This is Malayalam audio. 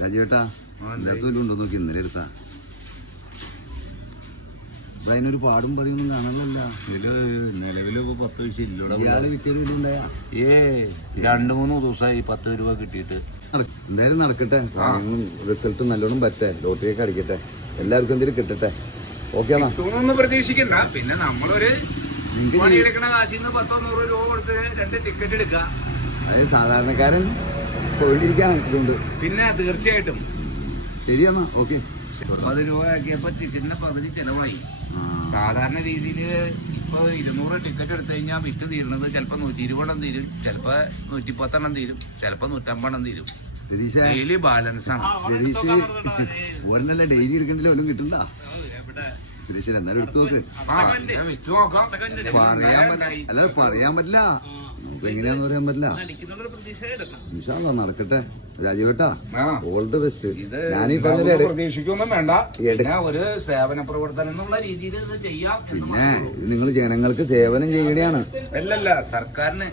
രാജുവേട്ടാ എല്ലാത്തോലും ഉണ്ടോ നോക്കി ഇന്നലെ എടുത്താ ഇവിടെ അതിനൊരു പാടും പതിയൊന്നും കാണാനല്ല. നിലവില് 10 പൈസ ഇല്ലൂടെ. ഇയാള് കിട്ടിയൊരു വീടുണ്ടായാ 2-3 ദിവസമായി 10 രൂപ കിട്ടിയിട്ട്. എന്തായാലും നടക്കട്ടെ, റിസൾട്ട് നല്ലോണം പറ്റേ, ലോട്ടറിയൊക്കെ അടിക്കട്ടെ, എല്ലാവർക്കും എന്തെങ്കിലും കിട്ടട്ടെ. ഓക്കെ ഒന്നും പ്രതീക്ഷിക്കണ്ട. പിന്നെ നമ്മളൊരു പണിയെടുക്കണ കാശിന്ന് 10-100 രൂപ കൊടുത്ത് 2 ടിക്കറ്റ് എടുക്കുക. അതായത് സാധാരണക്കാരൻ പോയിട്ടിരിക്കാണ് ഇതുകൊണ്ട്. പിന്നെ തീർച്ചയായിട്ടും ശരിയാന്നാ. ഓക്കെ 10 രൂപ ആക്കിയപ്പോ ടിക്കറ്റിന്റെ പകുതി ചെലവായി. സാധാരണ രീതിയില് ഇപ്പൊ 200 ടിക്കറ്റ് എടുത്തു കഴിഞ്ഞാൽ വിറ്റ് തീരുന്നത് ചിലപ്പോ 120 തീരും, ചിലപ്പോ 110 തീരും, ചിലപ്പോ 150 തീരും. ഡെയിലി ബാലൻസ് ആണ്. ഒരെണ്ണല്ലേ ഡെയിലി എടുക്കണ്ടല്ലോ, ഒന്നും കിട്ടണ്ട. സുരേഷ് എന്നാലും എടുത്തു നോക്ക്. പറയാൻ പറ്റില്ല, നമുക്ക് എങ്ങനെയാന്ന് പറയാൻ പറ്റില്ല. ഇൻഷാല്ലാ നടക്കട്ടെ. രാജുവേട്ടാ ഓൾ ദി ബെസ്റ്റ്. ഞാനീ പറഞ്ഞ പ്രതീക്ഷിക്കൊന്നും വേണ്ട, ഒരു സേവന പ്രവർത്തനം എന്നുള്ള രീതിയിൽ ഇത് ചെയ്യാം. പിന്നെ നിങ്ങൾ ജനങ്ങൾക്ക് സേവനം ചെയ്യണയാണ്. അല്ലല്ല സർക്കാരിന്